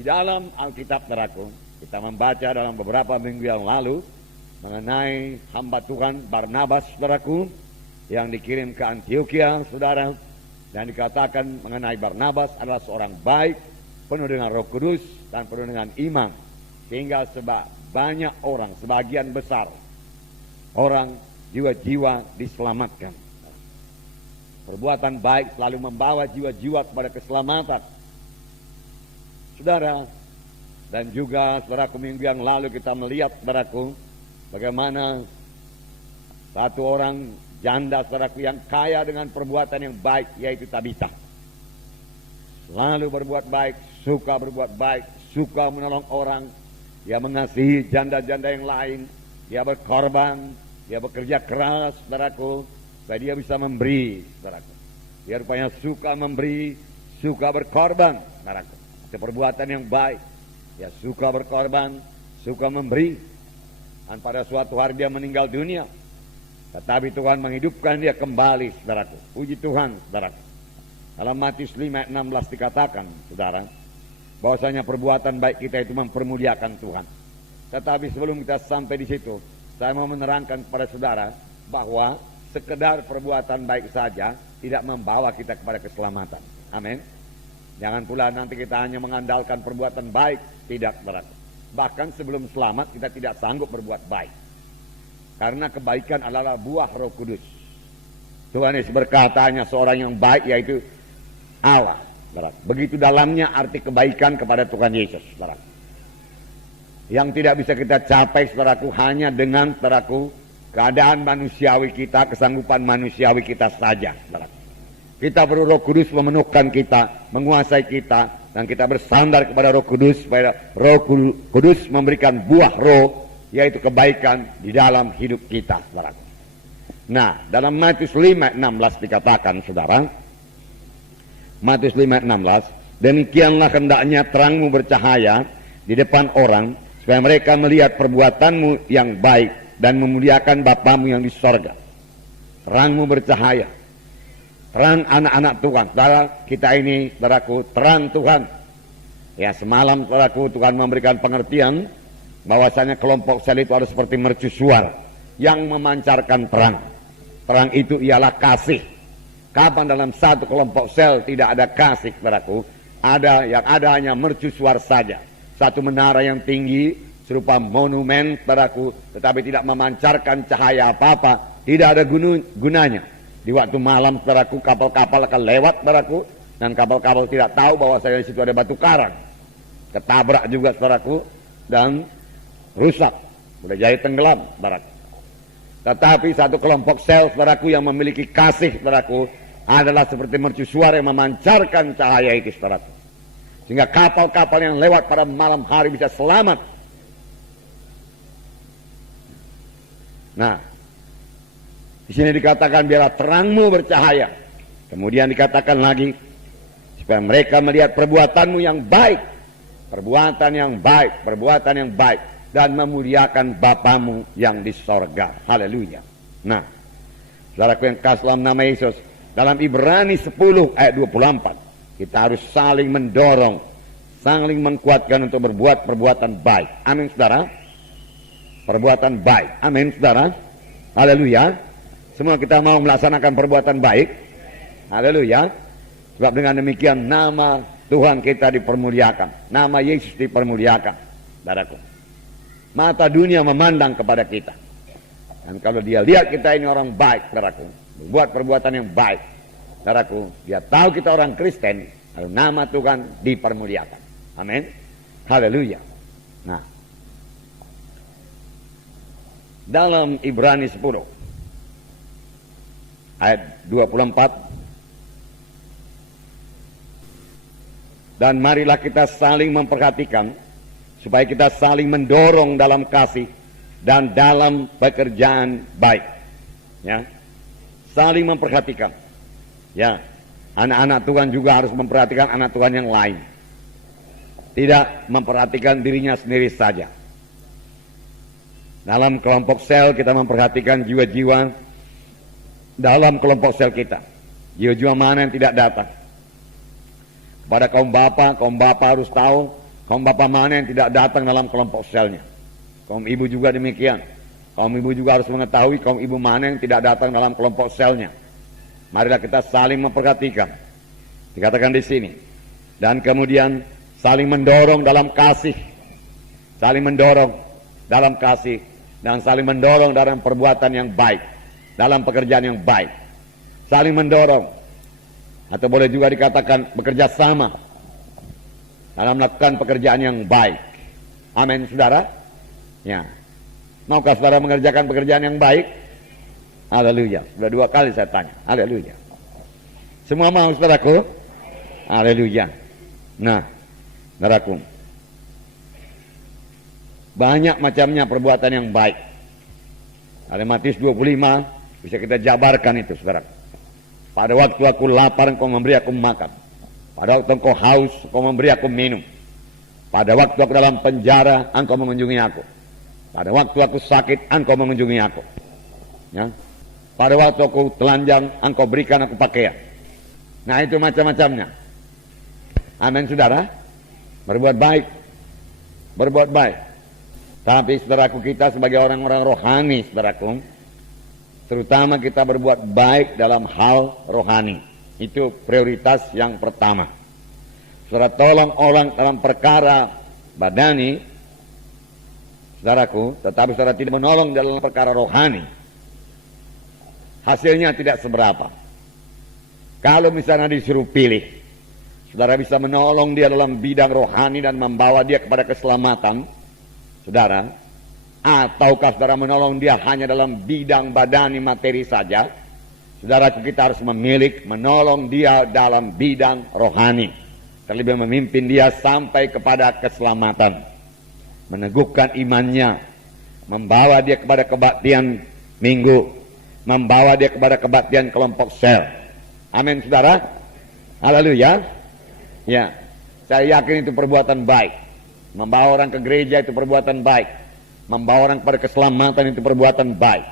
Di dalam Alkitab, saudaraku, kita membaca dalam beberapa minggu yang lalu mengenai hamba Tuhan Barnabas, saudaraku, yang dikirim ke Antioquia, saudara, dan dikatakan mengenai Barnabas adalah seorang baik, penuh dengan Roh Kudus dan penuh dengan iman, sehingga banyak orang, sebagian besar orang, jiwa-jiwa diselamatkan. Perbuatan baik selalu membawa jiwa-jiwa kepada keselamatan, saudara. Dan juga, saudaraku, minggu yang lalu kita melihat, saudaraku, bagaimana satu orang janda, saudaraku, yang kaya dengan perbuatan yang baik, yaitu Tabita. Selalu berbuat baik, suka berbuat baik, suka menolong orang. Dia mengasihi janda-janda yang lain. Dia berkorban, dia bekerja keras, saudaraku, supaya dia bisa memberi, saudaraku. Dia rupanya suka memberi, suka berkorban, saudaraku. Itu perbuatan yang baik. Dia suka berkorban, suka memberi. Dan pada suatu hari dia meninggal dunia. Tetapi Tuhan menghidupkan dia kembali, saudaraku. Puji Tuhan, saudaraku. Dalam Matius 5:16 dikatakan, saudara, bahwasanya perbuatan baik kita itu mempermuliakan Tuhan. Tetapi sebelum kita sampai di situ, saya mau menerangkan kepada saudara bahwa sekedar perbuatan baik saja tidak membawa kita kepada keselamatan. Amin. Jangan pula nanti kita hanya mengandalkan perbuatan baik. Tidak, saudara. Bahkan sebelum selamat kita tidak sanggup berbuat baik. Karena kebaikan adalah buah Roh Kudus. Tuhan Yesus berkata hanya seorang yang baik, yaitu Allah. Saudara. Begitu dalamnya arti kebaikan kepada Tuhan Yesus, saudara. Yang tidak bisa kita capai, saudaraku, hanya dengan, saudaraku, keadaan manusiawi kita, kesanggupan manusiawi kita saja, saudaraku. Kita perlu Roh Kudus memenuhkan kita, menguasai kita, dan kita bersandar kepada Roh Kudus supaya Roh Kudus memberikan buah roh, yaitu kebaikan di dalam hidup kita, saudaraku. Nah, dalam Matius 5:16 dikatakan, saudara, Matius 5:16, demikianlah hendaknya terangmu bercahaya di depan orang, supaya mereka melihat perbuatanmu yang baik dan memuliakan Bapamu yang di sorga. Terangmu bercahaya, terang anak-anak Tuhan. Saudara, kita ini, saudaraku, terang Tuhan. Ya, semalam, saudaraku, Tuhan memberikan pengertian bahwasanya kelompok sel itu harus seperti mercusuar yang memancarkan terang. Terang itu ialah kasih. Kapan dalam satu kelompok sel tidak ada kasih, saudaraku, yang ada hanya mercusuar saja. Satu menara yang tinggi serupa monumen, saudaraku, tetapi tidak memancarkan cahaya apa-apa, tidak ada gunanya. Di waktu malam, saudaraku, kapal-kapal akan lewat, saudaraku, dan kapal-kapal tidak tahu bahwa di situ ada batu karang. Ketabrak juga, saudaraku, dan rusak, boleh jadi tenggelam, saudaraku. Tetapi satu kelompok sel, saudaraku, yang memiliki kasih, saudaraku, adalah seperti mercusuar yang memancarkan cahaya itu, saudaraku. Sehingga kapal-kapal yang lewat pada malam hari bisa selamat. Nah, di sini dikatakan biarlah terangmu bercahaya. Kemudian dikatakan lagi supaya mereka melihat perbuatanmu yang baik, perbuatan yang baik, perbuatan yang baik, dan memuliakan Bapamu yang di sorga. Haleluya. Nah, saudaraku yang kasih dalam nama Yesus, dalam Ibrani 10 ayat 24. Kita harus saling mendorong, saling menguatkan untuk berbuat perbuatan baik. Amin, saudara. Perbuatan baik. Amin, saudara. Haleluya. Semua kita mau melaksanakan perbuatan baik. Haleluya. Sebab dengan demikian nama Tuhan kita dipermuliakan. Nama Yesus dipermuliakan. Saudaraku. Mata dunia memandang kepada kita. Dan kalau dia lihat kita ini orang baik, saudaraku, berbuat perbuatan yang baik, saudaraku, dia tahu kita orang Kristen, lalu nama Tuhan dipermuliakan. Amin. Haleluya. Nah, dalam Ibrani 10 ayat 24, dan marilah kita saling memperhatikan supaya kita saling mendorong dalam kasih dan dalam pekerjaan baik. Ya, saling memperhatikan. Ya, anak-anak Tuhan juga harus memperhatikan anak Tuhan yang lain. Tidak memperhatikan dirinya sendiri saja. Dalam kelompok sel kita memperhatikan jiwa-jiwa dalam kelompok sel kita. Jiwa-jiwa mana yang tidak datang. Kepada kaum bapa harus tahu Kaum bapak mana yang tidak datang dalam kelompok selnya? Kaum ibu juga demikian. Kaum ibu juga harus mengetahui kaum ibu mana yang tidak datang dalam kelompok selnya. Marilah kita saling memperhatikan. Dikatakan di sini. Dan kemudian saling mendorong dalam kasih. Saling mendorong dalam kasih. Dan saling mendorong dalam perbuatan yang baik. Dalam pekerjaan yang baik. Saling mendorong. Atau boleh juga dikatakan bekerja sama dalam melakukan pekerjaan yang baik. Amin, saudara. Ya. Maukah saudara mengerjakan pekerjaan yang baik? Haleluya. Sudah 2 kali saya tanya. Haleluya. Semua mau, saudaraku? Haleluya. Nah, saudaraku, banyak macamnya perbuatan yang baik. Dalam Matius 25 bisa kita jabarkan itu, saudara. Pada waktu aku lapar, engkau memberi aku makan. Pada waktu engkau haus, engkau memberi aku minum. Pada waktu aku dalam penjara, engkau mengunjungi aku. Pada waktu aku sakit, engkau mengunjungi aku. Ya. Pada waktu aku telanjang, engkau berikan aku pakaian. Nah, itu macam-macamnya. Amin, saudara. Berbuat baik. Berbuat baik. Tapi saudaraku, kita sebagai orang-orang rohani, saudaraku, terutama kita berbuat baik dalam hal rohani. Itu prioritas yang pertama. Saudara tolong orang dalam perkara badani, saudaraku, tetapi saudara tidak menolong dalam perkara rohani, hasilnya tidak seberapa. Kalau misalnya disuruh pilih, saudara bisa menolong dia dalam bidang rohani dan membawa dia kepada keselamatan, saudara, ataukah saudara menolong dia hanya dalam bidang badani materi saja, saudaraku, kita harus memilih menolong dia dalam bidang rohani, terlebih memimpin dia sampai kepada keselamatan, meneguhkan imannya, membawa dia kepada kebaktian minggu, membawa dia kepada kebaktian kelompok sel. Amin, saudara. Haleluya. Ya, saya yakin itu perbuatan baik. Membawa orang ke gereja itu perbuatan baik. Membawa orang kepada keselamatan itu perbuatan baik.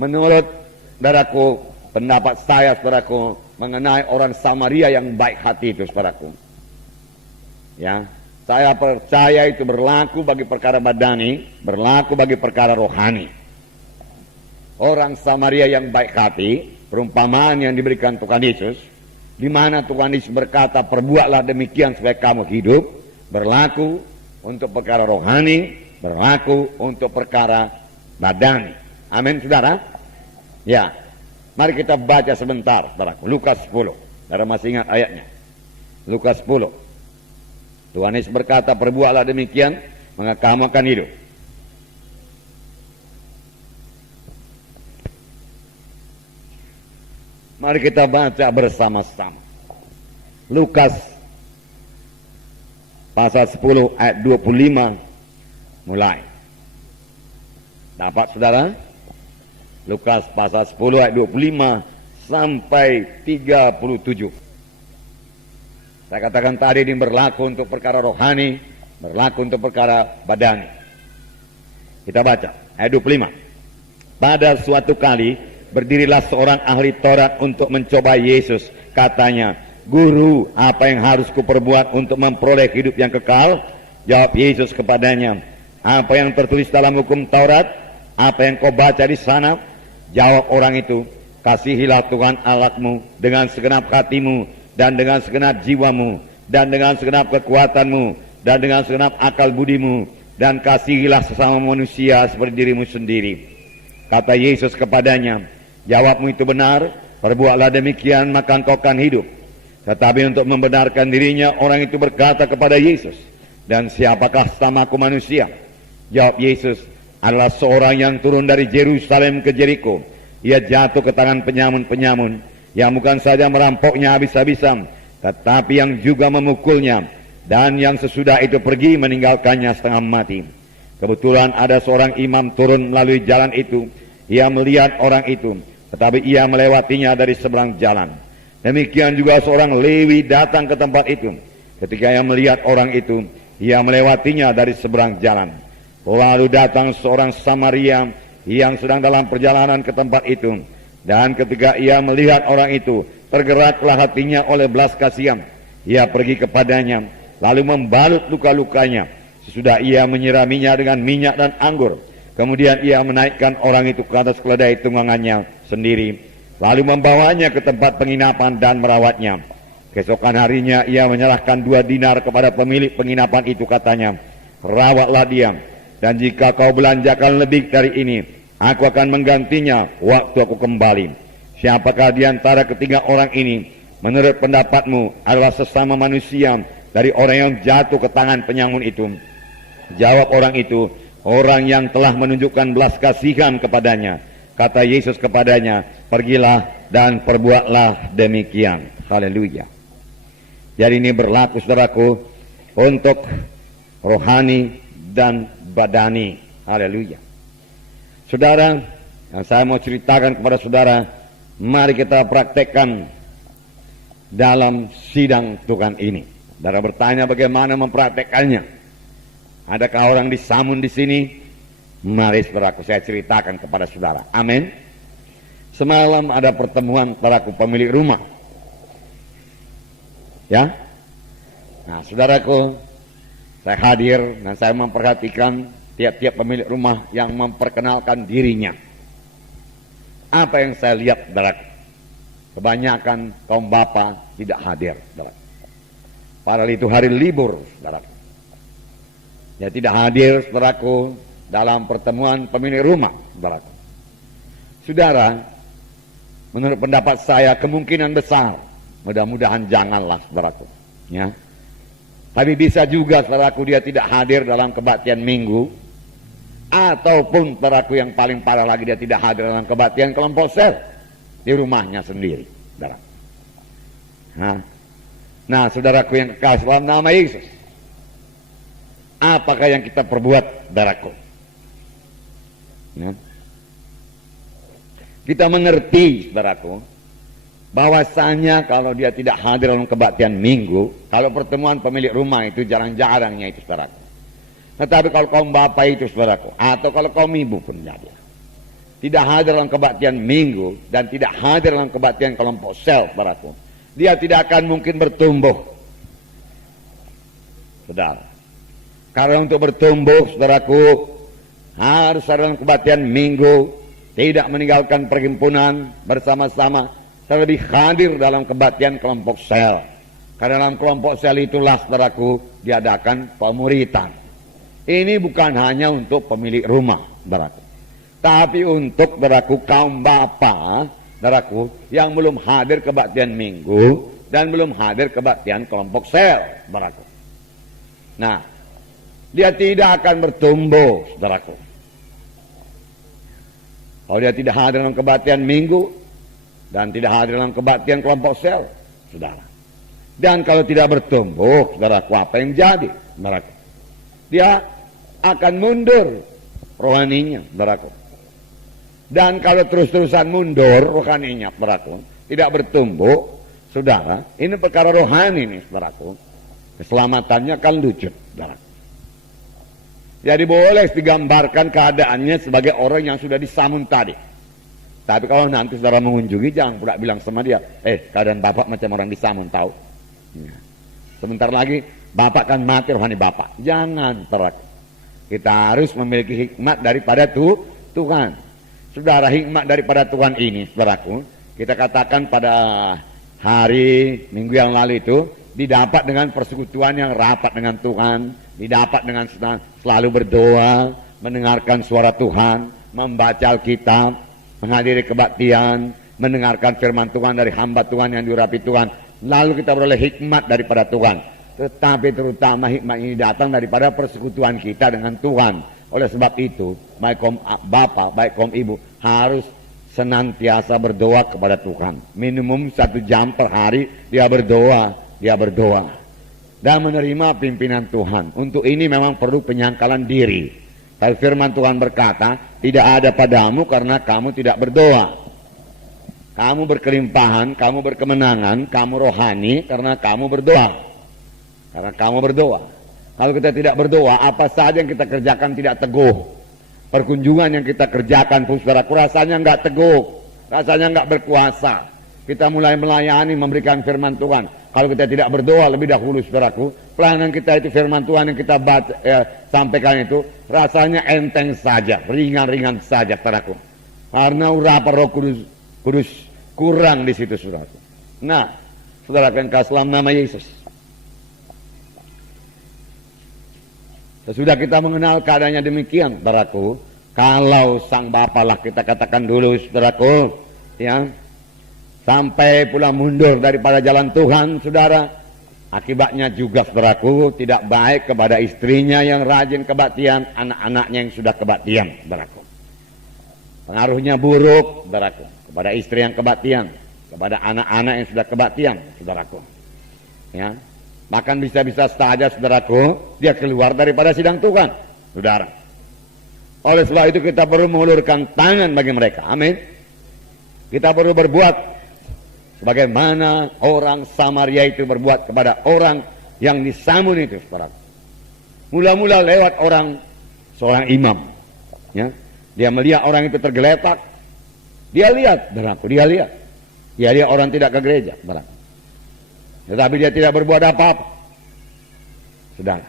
Menurut saudaraku, pendapat saya, saudaraku, mengenai orang Samaria yang baik hati itu, saudaraku, ya, saya percaya itu berlaku bagi perkara badani, berlaku bagi perkara rohani. Orang Samaria yang baik hati, perumpamaan yang diberikan Tuhan Yesus, di mana Tuhan Yesus berkata, perbuatlah demikian supaya kamu hidup, berlaku untuk perkara rohani, berlaku untuk perkara badani. Amin, saudara. Ya, mari kita baca sebentar, saudaraku. Lukas 10, saudara masih ingat ayatnya? Lukas 10. Tuhan Yesus berkata, perbuatlah demikian, maka kamu akan hidup. Mari kita baca bersama-sama. Lukas pasal 10 ayat 25 mulai. Dapat, saudara? Lukas pasal 10 ayat 25 sampai 37. Saya katakan tadi ini berlaku untuk perkara rohani, berlaku untuk perkara badani. Kita baca ayat 25. Pada suatu kali berdirilah seorang ahli Taurat untuk mencoba Yesus. Katanya, Guru, apa yang harus kuperbuat untuk memperoleh hidup yang kekal? Jawab Yesus kepadanya, apa yang tertulis dalam hukum Taurat? Apa yang kau baca di sana? Jawab orang itu, kasihilah Tuhan Allahmu dengan segenap hatimu, dan dengan segenap jiwamu, dan dengan segenap kekuatanmu, dan dengan segenap akal budimu, dan kasihilah sesama manusia seperti dirimu sendiri. Kata Yesus kepadanya, jawabmu itu benar, perbuatlah demikian maka engkau akan hidup. Tetapi untuk membenarkan dirinya, orang itu berkata kepada Yesus, dan siapakah sesamaku manusia? Jawab Yesus, adalah seorang yang turun dari Yerusalem ke Jeriko. Ia jatuh ke tangan penyamun-penyamun, yang bukan saja merampoknya habis-habisan, tetapi yang juga memukulnya, dan yang sesudah itu pergi meninggalkannya setengah mati. Kebetulan ada seorang imam turun melalui jalan itu. Ia melihat orang itu, tetapi ia melewatinya dari seberang jalan. Demikian juga seorang Lewi datang ke tempat itu. Ketika ia melihat orang itu, ia melewatinya dari seberang jalan. Lalu datang seorang Samaria yang sedang dalam perjalanan ke tempat itu. Dan ketika ia melihat orang itu, tergeraklah hatinya oleh belas kasihan. ia pergi kepadanya, lalu membalut luka-lukanya. Sesudah ia menyiraminya dengan minyak dan anggur, kemudian ia menaikkan orang itu ke atas keledai tunggangannya sendiri, lalu membawanya ke tempat penginapan dan merawatnya. Keesokan harinya ia menyerahkan 2 dinar kepada pemilik penginapan itu, katanya, rawatlah dia, dan jika kau belanjakan lebih dari ini, aku akan menggantinya waktu aku kembali. Siapakah di antara ketiga orang ini menurut pendapatmu adalah sesama manusia dari orang yang jatuh ke tangan penyamun itu? Jawab orang itu, orang yang telah menunjukkan belas kasihan kepadanya. Kata Yesus kepadanya, pergilah dan perbuatlah demikian. Haleluya. Jadi ini berlaku, saudaraku, untuk rohani dan badani. Haleluya. Saudara, yang saya mau ceritakan kepada saudara, mari kita praktekkan dalam sidang Tuhan ini. Saudara bertanya bagaimana mempraktekkannya? Adakah orang disamun di sini? Mari saudaraku, saya ceritakan kepada saudara. Amin. Semalam ada pertemuan saudaraku pemilik rumah. Ya. Nah, saudaraku, saya hadir dan saya memperhatikan tiap-tiap pemilik rumah yang memperkenalkan dirinya. Apa yang saya lihat, saudaraku? Kebanyakan kaum bapak tidak hadir, saudaraku. Padahal itu hari libur, saudaraku. Ya, tidak hadir, saudaraku, dalam pertemuan pemilik rumah, saudaraku. Saudara, menurut pendapat saya kemungkinan besar, mudah-mudahan janganlah, saudaraku, ya. Tapi bisa juga, saudaraku, dia tidak hadir dalam kebaktian minggu, ataupun, saudaraku, yang paling parah lagi, dia tidak hadir dalam kebaktian kelompok sel di rumahnya sendiri, saudaraku. Nah, saudaraku yang kekasih dalam nama Yesus, apakah yang kita perbuat, saudaraku? Ya. Kita mengerti, saudaraku, bahwasanya kalau dia tidak hadir dalam kebaktian minggu, kalau pertemuan pemilik rumah itu jarang-jarangnya itu, saudaraku. Tetapi kalau kaum bapak itu, saudaraku, atau kalau kaum ibu pun jadi, tidak hadir dalam kebaktian minggu dan tidak hadir dalam kebaktian kelompok sel, saudaraku, dia tidak akan mungkin bertumbuh, saudara. Karena untuk bertumbuh, saudaraku, harus ada dalam kebaktian minggu, tidak meninggalkan perhimpunan bersama-sama, terlebih hadir dalam kebaktian kelompok sel. Karena dalam kelompok sel itulah, saudaraku, diadakan pemuritan. Ini bukan hanya untuk pemilik rumah, saudaraku, tapi untuk, saudaraku, kaum bapak, saudaraku, yang belum hadir kebaktian minggu dan belum hadir kebaktian kelompok sel, saudaraku. Nah, dia tidak akan bertumbuh, saudaraku. Kalau dia tidak hadir dalam kebaktian minggu dan tidak hadir dalam kebaktian kelompok sel, saudara. Dan kalau tidak bertumbuh, saudaraku, apa yang jadi, saudaraku? Dia akan mundur rohaninya, saudaraku. Dan kalau terus-terusan mundur rohaninya, saudaraku, tidak bertumbuh, saudara, ini perkara rohani nih, saudaraku. Keselamatannya akan lucut, saudaraku. Jadi boleh digambarkan keadaannya sebagai orang yang sudah disamun tadi. Tapi kalau nanti saudara mengunjungi, jangan pula bilang sama dia, keadaan bapak macam orang disamun, tahu? Ya. Sebentar lagi bapak kan mati rohani bapak. Jangan, saudaraku. Kita harus memiliki hikmat daripada Tuhan. Saudara, hikmat daripada Tuhan ini, saudaraku, kita katakan pada hari minggu yang lalu itu, didapat dengan persekutuan yang rapat dengan Tuhan, didapat dengan selalu berdoa, mendengarkan suara Tuhan, membaca Alkitab, menghadiri kebaktian, mendengarkan firman Tuhan dari hamba Tuhan yang diurapi Tuhan. Lalu kita beroleh hikmat daripada Tuhan. Tetapi terutama hikmat ini datang daripada persekutuan kita dengan Tuhan. Oleh sebab itu, baik kaum bapak, baik kaum ibu, harus senantiasa berdoa kepada Tuhan. Minimum 1 jam per hari dia berdoa dan menerima pimpinan Tuhan. Untuk ini memang perlu penyangkalan diri. Tapi firman Tuhan berkata, tidak ada padamu karena kamu tidak berdoa. Kamu berkelimpahan, kamu berkemenangan, kamu rohani karena kamu berdoa. Karena kamu berdoa. Kalau kita tidak berdoa, apa saja yang kita kerjakan tidak teguh. Perkunjungan yang kita kerjakan pun, saudaraku, rasanya nggak teguh, rasanya nggak berkuasa. kita mulai melayani, memberikan firman Tuhan. Kalau kita tidak berdoa lebih dahulu, saudaraku, pelayanan kita itu firman Tuhan yang kita sampaikan itu rasanya enteng saja, ringan-ringan saja, saudaraku. Karena urapan Roh Kudus kurang di situ, saudaraku. Nah, saudaraku yang kasih dalam nama Yesus, sesudah kita mengenal keadaannya demikian, saudaraku, kalau Sang Bapa lah kita katakan dulu, saudaraku, ya, sampai pula mundur daripada jalan Tuhan, saudara, akibatnya juga, saudaraku, tidak baik kepada istrinya yang rajin kebaktian, anak-anaknya yang sudah kebaktian, saudaraku. Pengaruhnya buruk, saudaraku, kepada istri yang kebaktian, kepada anak-anak yang sudah kebaktian, saudaraku. Ya, bahkan bisa-bisa saja, saudaraku, dia keluar daripada sidang Tuhan, saudara. Oleh sebab itu kita perlu mengulurkan tangan bagi mereka. Amin. Kita perlu berbuat bagaimana orang Samaria itu berbuat kepada orang yang disamun itu, saudara. Mula-mula lewat seorang imam, ya. Dia melihat orang itu tergeletak. Dia lihat, saudaraku, dia lihat orang tidak ke gereja, saudara. Tetapi dia tidak berbuat apa-apa, saudara.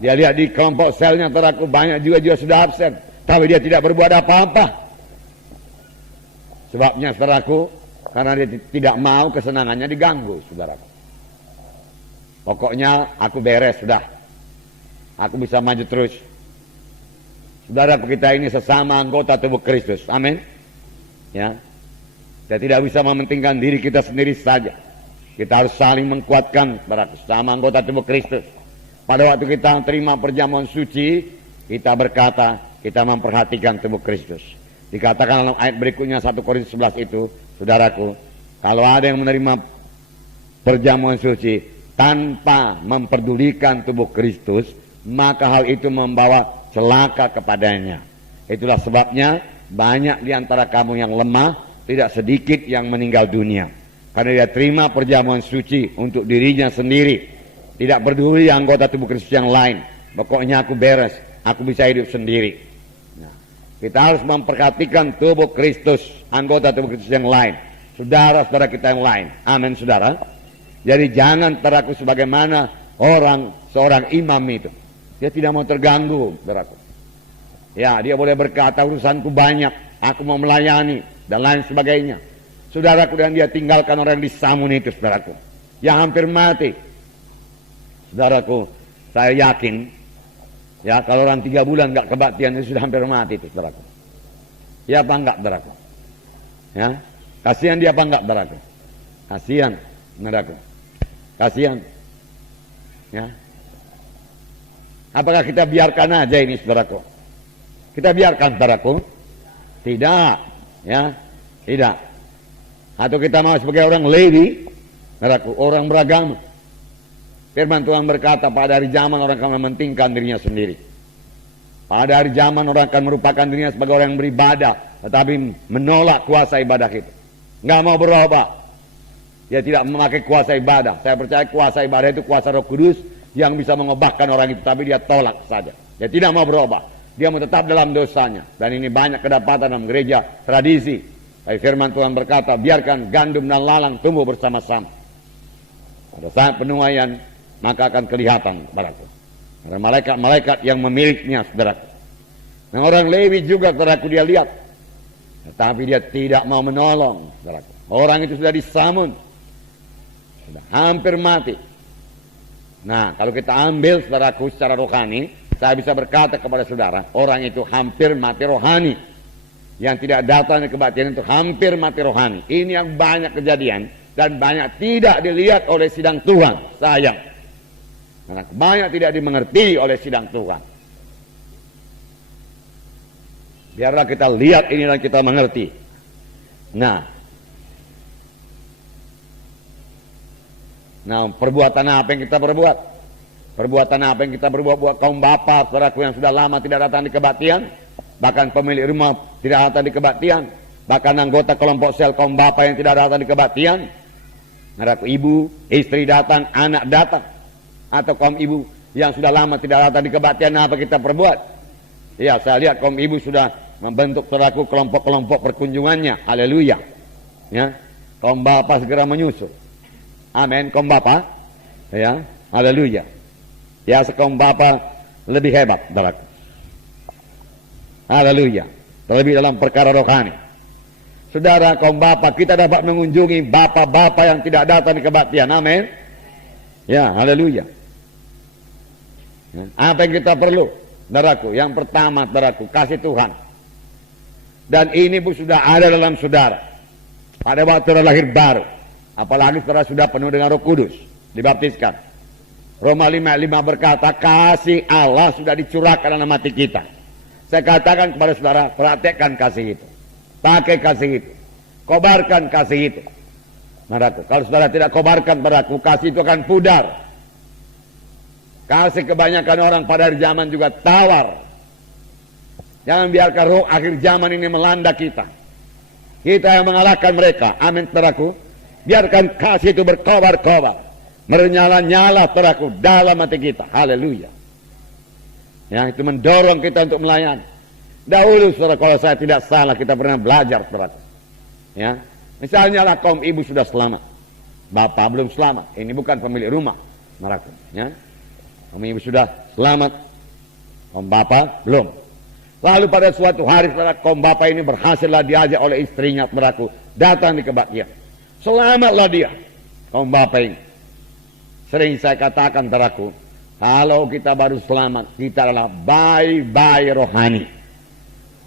Dia lihat di kelompok selnya, saudaraku, banyak juga sudah absen, tapi dia tidak berbuat apa-apa. Sebabnya, saudaraku, karena dia tidak mau kesenangannya diganggu, saudaraku. Pokoknya aku beres, sudah. Aku bisa maju terus. Saudaraku, kita ini sesama anggota tubuh Kristus. Amin. Ya. Kita tidak bisa mementingkan diri kita sendiri saja. Kita harus saling menguatkan, saudaraku, sesama anggota tubuh Kristus. Pada waktu kita terima perjamuan suci, kita berkata, kita memperhatikan tubuh Kristus. Dikatakan dalam ayat berikutnya 1 Korintus 11 itu, saudaraku, kalau ada yang menerima perjamuan suci tanpa memperdulikan tubuh Kristus, maka hal itu membawa celaka kepadanya. Itulah sebabnya banyak di antara kamu yang lemah, tidak sedikit yang meninggal dunia. Karena dia terima perjamuan suci untuk dirinya sendiri, tidak peduli anggota tubuh Kristus yang lain. Pokoknya aku beres, aku bisa hidup sendiri. Kita harus memperhatikan tubuh Kristus, anggota tubuh Kristus yang lain, saudara-saudara kita yang lain. Amin, saudara. Jadi jangan terlaku sebagaimana seorang imam itu. Dia tidak mau terganggu, saudaraku. Ya, dia boleh berkata urusanku banyak, aku mau melayani, dan lain sebagainya. Saudaraku, dan dia tinggalkan orang yang disamun itu, saudaraku, yang hampir mati. Saudaraku, saya yakin, ya, kalau orang 3 bulan nggak kebaktian itu sudah hampir mati itu, saudaraku. Ya apa enggak, saudaraku? Ya, kasihan dia apa enggak, saudaraku? Kasihan, saudaraku. Kasihan. Ya. Apakah kita biarkan aja ini, saudaraku? Kita biarkan, saudaraku? Tidak, ya, tidak. Atau kita mau sebagai orang Lewi, saudaraku, orang beragama. Firman Tuhan berkata, pada hari zaman orang akan mementingkan dirinya sendiri. Pada hari zaman orang akan merupakan dirinya sebagai orang yang beribadah, tetapi menolak kuasa ibadah itu. Nggak mau berubah. Dia tidak memakai kuasa ibadah. Saya percaya kuasa ibadah itu kuasa Roh Kudus yang bisa mengubahkan orang itu, tapi dia tolak saja. Dia tidak mau berubah. Dia mau tetap dalam dosanya. Dan ini banyak kedapatan dalam gereja tradisi. Tapi firman Tuhan berkata, biarkan gandum dan lalang tumbuh bersama-sama. Pada saat penuaian, maka akan kelihatan, saudaraku. Karena malaikat-malaikat yang memilikinya, saudaraku. Nah, orang Lewi juga, saudaraku, dia lihat. Tetapi dia tidak mau menolong, saudaraku. Orang itu sudah disamun. Sudah hampir mati. Nah, kalau kita ambil, saudaraku, secara rohani, saya bisa berkata kepada saudara, orang itu hampir mati rohani. Yang tidak datang ke kebaktian itu hampir mati rohani. Ini yang banyak kejadian. Dan banyak tidak dilihat oleh sidang Tuhan. Sayang. Karena banyak tidak dimengerti oleh sidang Tuhan. Biarlah kita lihat ini dan kita mengerti. Nah, perbuatan apa yang kita perbuat? Perbuatan apa yang kita perbuat buat kaum bapa, saudaraku yang sudah lama tidak datang di kebaktian, bahkan pemilik rumah tidak datang di kebaktian, bahkan anggota kelompok sel kaum bapa yang tidak datang di kebaktian, saudaraku, ibu, istri datang, anak datang, atau kaum ibu yang sudah lama tidak datang di kebaktian, apa kita perbuat? Ya, saya lihat kaum ibu sudah membentuk, saudaraku, kelompok-kelompok perkunjungannya. Haleluya. Ya, kaum bapa segera menyusul. Amin, kaum bapa. Ya, haleluya. Ya, kaum bapa lebih hebat, saudaraku. Haleluya. Terlebih dalam perkara rohani. Saudara, kaum bapa, kita dapat mengunjungi bapa-bapa yang tidak datang di kebaktian. Amin. Ya, haleluya. Apa yang kita perlu, saudaraku? Yang pertama, saudaraku, kasih Tuhan. Dan ini pun sudah ada dalam saudara. Pada waktu lahir baru. Apalagi saudara sudah penuh dengan Roh Kudus, dibaptiskan. Roma 5:5 berkata, kasih Allah sudah dicurahkan dalam hati kita. Saya katakan kepada saudara, praktekkan kasih itu. Pakai kasih itu. Kobarkan kasih itu. Saudaraku, kalau saudara tidak kobarkan padaku, kasih itu akan pudar. Kasih kebanyakan orang pada hari zaman juga tawar. Jangan biarkan roh akhir zaman ini melanda kita. Kita yang mengalahkan mereka. Amin, saudaraku. Biarkan kasih itu berkobar-kobar. Menyala-nyala, saudaraku, dalam hati kita. Haleluya. Yang itu mendorong kita untuk melayani. Dahulu, saudara, kalau saya tidak salah, kita pernah belajar, saudaraku. Ya. Misalnya lah kaum ibu sudah selamat. Bapak belum selamat. Ini bukan pemilik rumah. Saudaraku. Ya. Kaum ibu sudah selamat. Kaum bapak belum. Lalu pada suatu hari, saudara, kaum bapak ini berhasillah diajak oleh istrinya, saudaraku, datang di kebaktian. Selamatlah dia, kaum bapak ini. Sering saya katakan, saudaraku, kalau kita baru selamat, kita adalah bayi-bayi rohani.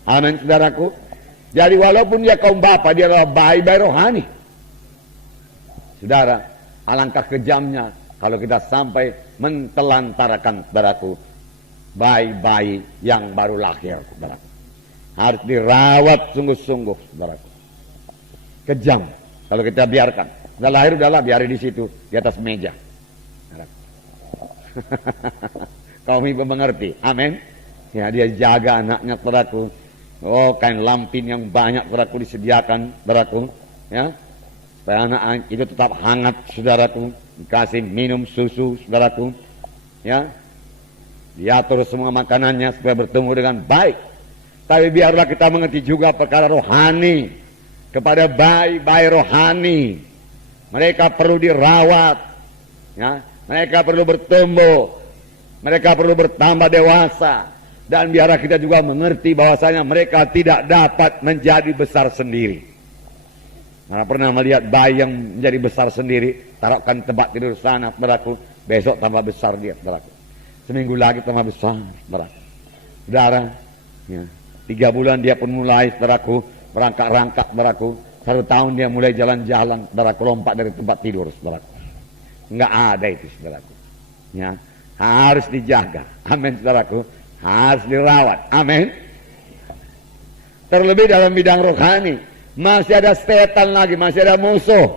Amin, saudaraku. Jadi walaupun dia kaum bapak, dia adalah bayi-bayi rohani. Saudara, alangkah kejamnya kalau kita sampai mentelantarkan, saudaraku, bayi-bayi yang baru lahir, saudaraku. Harus dirawat sungguh-sungguh, saudaraku. Kejam kalau kita biarkan. Udah lahir, udahlah, biarin di situ, di atas meja. Kaum ibu mengerti, amin. Ya, dia jaga anaknya, saudaraku. Oh, kain lampin yang banyak, saudaraku, disediakan, saudaraku. Ya, supaya anak itu tetap hangat, saudaraku. Dikasih minum susu, saudaraku. Ya, diatur semua makanannya supaya bertemu dengan baik. Tapi biarlah kita mengerti juga perkara rohani. Kepada bayi-bayi rohani, mereka perlu dirawat. Ya, mereka perlu bertumbuh. Mereka perlu bertambah dewasa. Dan biarlah kita juga mengerti bahwasanya mereka tidak dapat menjadi besar sendiri. Mana pernah melihat bayi yang menjadi besar sendiri, taruhkan tempat tidur sana, saudaraku, besok tambah besar dia, saudaraku. Seminggu lagi tambah besar, saudaraku. Saudara, ya, 3 bulan dia pun mulai, saudaraku, merangkak-rangkak, saudaraku. 1 tahun dia mulai jalan-jalan, saudaraku, lompat dari tempat tidur, saudaraku. Enggak ada itu, saudaraku. Ya, harus dijaga. Amin, saudaraku. Harus dirawat. Amin. Terlebih dalam bidang rohani, masih ada setan lagi, masih ada musuh.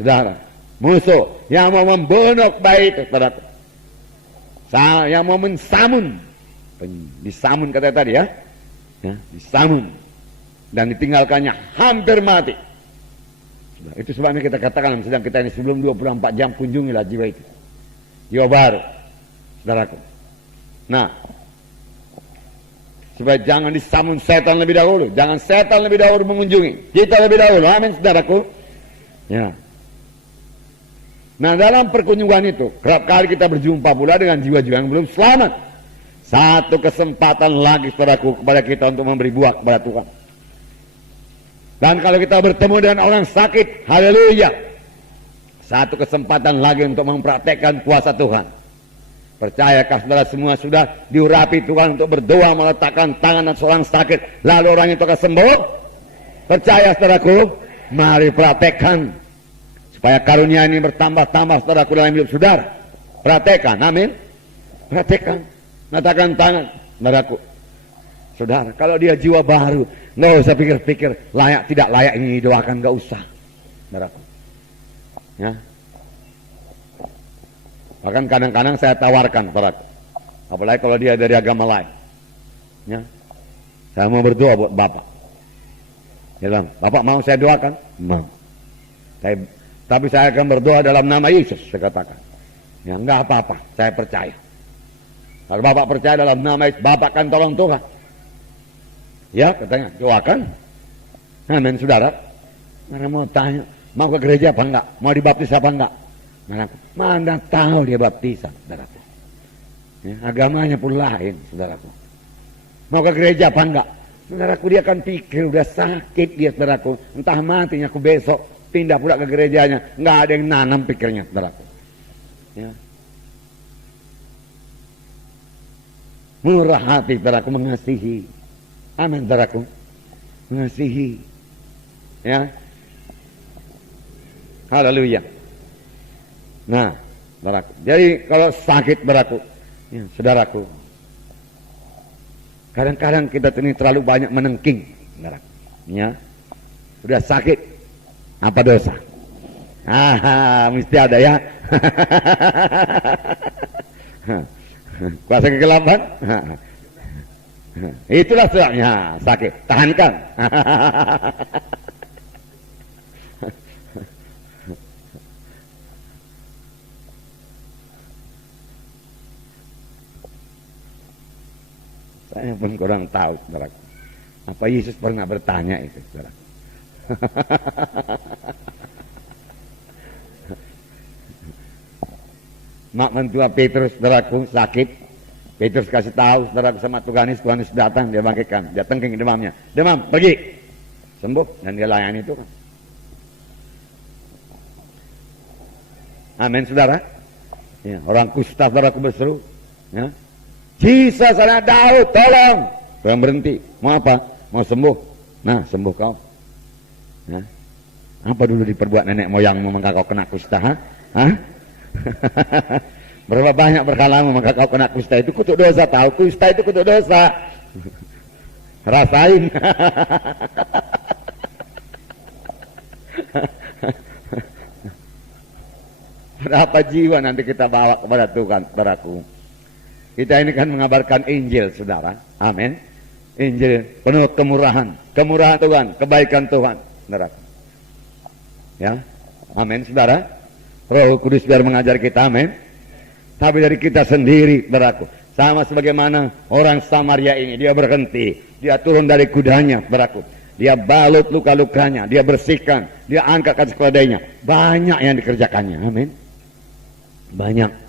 Saudara, musuh yang mau membunuh bayi itu, saudaraku. Yang mau mensamun, disamun kata tadi ya, disamun dan ditinggalkannya hampir mati. Itu sebabnya kita katakan sedang kita ini sebelum 24 jam kunjungilah jiwa itu, jiwa baru, saudaraku. Nah, supaya jangan disamun setan lebih dahulu, jangan setan lebih dahulu mengunjungi kita lebih dahulu. Amin, saudaraku. Ya. Nah, dalam perkunjungan itu, kerap kali kita berjumpa pula dengan jiwa-jiwa yang belum selamat. Satu kesempatan lagi, saudaraku, kepada kita untuk memberi buah kepada Tuhan. Dan kalau kita bertemu dengan orang sakit, haleluya, satu kesempatan lagi untuk mempraktekkan kuasa Tuhan. Percayakah saudara semua sudah diurapi Tuhan untuk berdoa meletakkan tangan dan seorang sakit, lalu orang itu akan sembuh? Percaya, saudaraku? Mari praktekkan. Supaya karunia ini bertambah-tambah, saudaraku, dalam hidup saudara. Praktekkan, amin. Praktekkan. Letakkan tangan, saudaraku. Saudara, kalau dia jiwa baru, nggak usah pikir-pikir layak tidak layak ini doakan, nggak usah, saudaraku. Ya. Bahkan kadang-kadang saya tawarkan, saudaraku. Apalagi kalau dia dari agama lain. Ya. Saya mau berdoa buat Bapak. Dia bilang, Bapak mau saya doakan? Mau. Tapi saya akan berdoa dalam nama Yesus, saya katakan. Ya, enggak apa-apa, saya percaya. Kalau Bapak percaya dalam nama Yesus, Bapak akan tolong Tuhan. Ya, katanya, doakan. Amin, saudara. Karena mau tanya, mau ke gereja apa enggak? Mau dibaptis apa enggak? Mana tahu dia baptisan, saudaraku. Ya, agamanya pun lain, saudaraku. Mau ke gereja apa enggak? Saudaraku, dia akan pikir udah sakit dia, saudaraku. Entah matinya aku besok pindah pula ke gerejanya. Enggak ada yang nanam pikirnya, saudaraku. Ya. Murah hati, saudaraku, mengasihi. Amin, saudaraku. Mengasihi. Ya. Haleluya. Nah, saudaraku. Jadi kalau sakit, saudaraku, ya, saudaraku, kadang-kadang kita ini terlalu banyak menengking, saudaraku. Ya. Sudah sakit, apa dosa? Mesti ada ya. Kuasa kegelapan. Itulah sebabnya sakit. Tahankan. Saya pun kurang tahu, saudaraku. Apa Yesus pernah bertanya itu, saudaraku? Mak mentua Petrus, saudaraku, sakit. Petrus kasih tahu, saudaraku, sama Tuhan Yesus datang, dia bangkitkan, dia tengking demamnya. Demam, pergi. Sembuh, dan dia layani itu. Amin, saudara. Ya, orang kusta, saudaraku, berseru. Ya. Jesus, anak Daud, tolong. Orang berhenti. Mau apa? Mau sembuh. Nah, sembuh kau. Ya. Apa dulu diperbuat nenek moyangmu maka kau kena kusta? Hah? Berapa banyak berkalamu maka kau kena kusta? Itu kutuk dosa, tahu? Kusta itu kutuk dosa. Rasain. Berapa jiwa nanti kita bawa kepada Tuhan, saudaraku. Kita ini kan mengabarkan Injil, saudara. Amin. Injil penuh kemurahan. Kemurahan Tuhan, kebaikan Tuhan, saudara. Ya. Amin, saudara. Roh Kudus biar mengajar kita, amin. Tapi dari kita sendiri, saudaraku. Sama sebagaimana orang Samaria ini, dia berhenti. Dia turun dari kudanya, saudaraku. Dia balut luka-lukanya, dia bersihkan, dia angkat kasus keledainya. Banyak yang dikerjakannya, amin. Banyak.